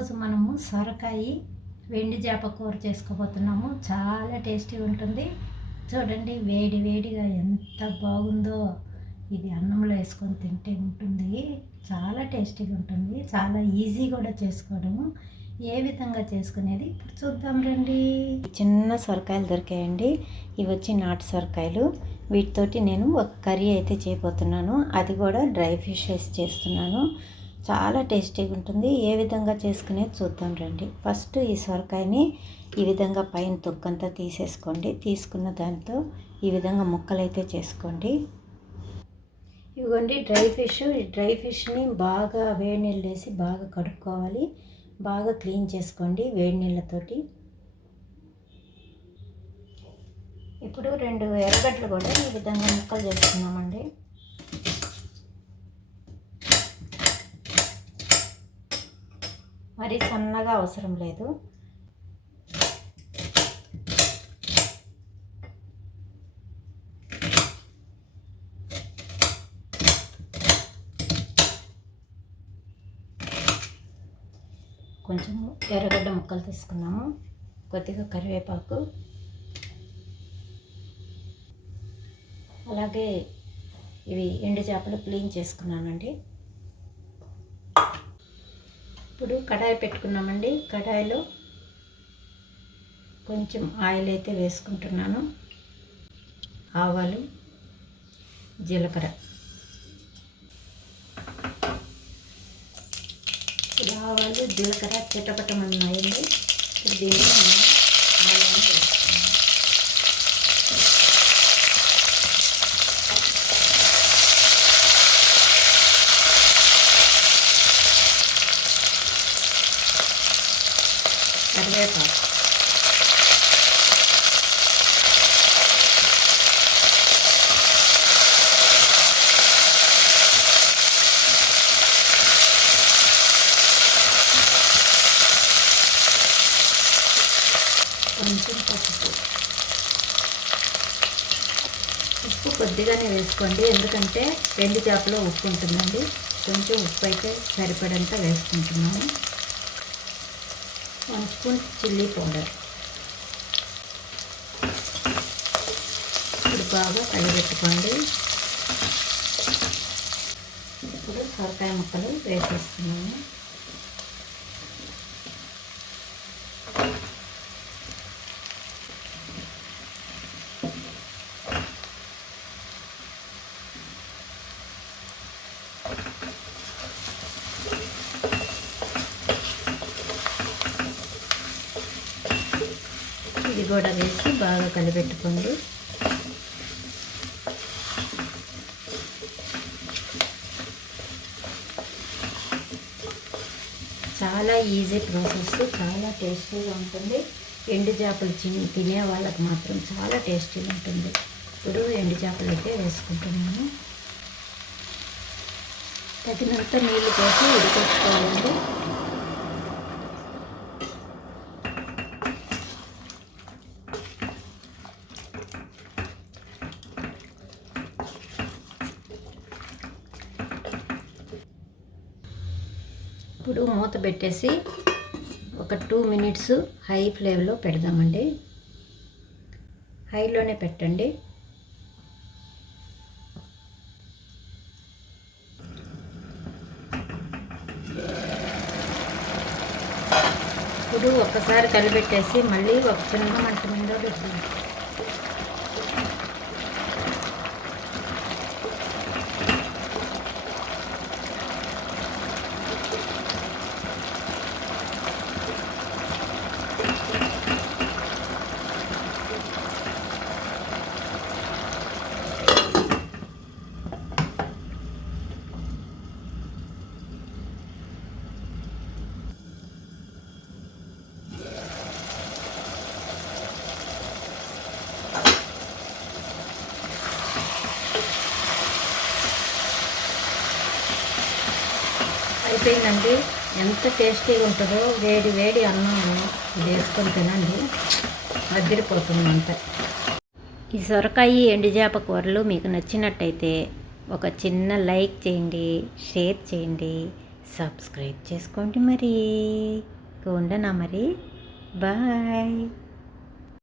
ఈరోజు మనము సొరకాయ వెండి చేప కూర చేసుకోబోతున్నాము. చాలా టేస్టీ ఉంటుంది. చూడండి వేడి వేడిగా ఎంత బాగుందో. ఇది అన్నంలో వేసుకొని తింటే ఉంటుంది. చాలా టేస్టీగా ఉంటుంది. చాలా ఈజీ కూడా చేసుకోవడము. ఏ విధంగా చేసుకునేది? ఇప్పుడు చూద్దాం రండి. చిన్న సొరకాయలు దొరికాయండి. ఇవి వచ్చి నాటు సొరకాయలు. వీటితోటి నేను ఒక కర్రీ అయితే చేయబోతున్నాను. అది కూడా డ్రై ఫిష్ వేసి చేస్తున్నాను. చాలా టేస్టీగా ఉంటుంది. ఏ విధంగా చేసుకునేది చూద్దాం రండి. ఫస్ట్ ఈ సొరకాయని ఈ విధంగా పైన తొక్కంతా తీసేసుకోండి. తీసుకున్న దాంతో ఈ విధంగా ముక్కలైతే చేసుకోండి. ఇదిగోండి డ్రై ఫిష్. ఈ డ్రై ఫిష్ని బాగా వేడి నీళ్ళు వేసి బాగా కడుక్కోవాలి. బాగా క్లీన్ చేసుకోండి వేడి నీళ్ళతోటి. ఇప్పుడు రెండు ఎర్రగడ్డలు కూడా ఈ విధంగా ముక్కలు చేసుకున్నామండి. మరి సన్నగా అవసరం లేదు. కొంచెం ఎర్రగడ్డ ముక్కలు తీసుకున్నాము. కొద్దిగా కరివేపాకు. అలాగే ఇవి ఎండు చేపలు క్లీన్ చేసుకున్నానండి. ఇప్పుడు కడాయి పెట్టుకున్నామండి. కడాయిలో కొంచెం ఆయిల్ అయితే వేసుకుంటున్నాను. ఆవాలు జీలకర్ర. ఆవాలు జీలకర్ర చిట్టపట్టమన్నాయండి ఇప్పుడు దీంట్లో మనం ఆవాలు వేసుకున్నాం కరివేపాకు కొంచెం పసుపు ఉప్పు కొద్దిగానే వేసుకోండి. ఎందుకంటే ఎండు చేపలో ఉప్పు ఉంటుందండి. కొంచెం ఉప్పు అయితే సరిపడంత వేసుకుంటున్నాము వన్ స్పూన్ చిల్లీ పౌడర్. ఇప్పుడు బాగా కలిపెట్టుకోండి ఇప్పుడు సొరకాయ ముక్కలు వేసేస్తున్నాము ఇది కూడా వేసి బాగా కలిపెట్టుకోండి. చాలా ఈజీ ప్రాసెస్ చాలా టేస్టీగా ఉంటుంది. ఎండు చేపలు తినే వాళ్ళకి మాత్రం చాలా టేస్టీగా ఉంటుంది. ఇప్పుడు ఎండు చేపలు అయితే వేసుకుంటున్నాను. తగినంత నీళ్ళు పోసి ఉడికించుకోవాలండి ఇప్పుడు మూత పెట్టేసి ఒక టూ మినిట్స్ హై ఫ్లేమ్లో పెడదామండి. హైలోనే పెట్టండి. ఇప్పుడు ఒక్కసారి కలిపెట్టేసి మళ్ళీ ఒక చిన్న మంట మీద పెట్టండి. అయిపోయిందండి. ఎంత టేస్టీగా ఉంటుందో వేడి వేడి అన్నం వేసుకొని తినండి. అదిరిపోతుంది అంత ఈ సొరకాయ ఎండుచేప కూరలు మీకు నచ్చినట్టయితే ఒక చిన్న లైక్ చేయండి షేర్ చేయండి సబ్స్క్రైబ్ చేసుకోండి మరి. ఉండనా మరి? బాయ్.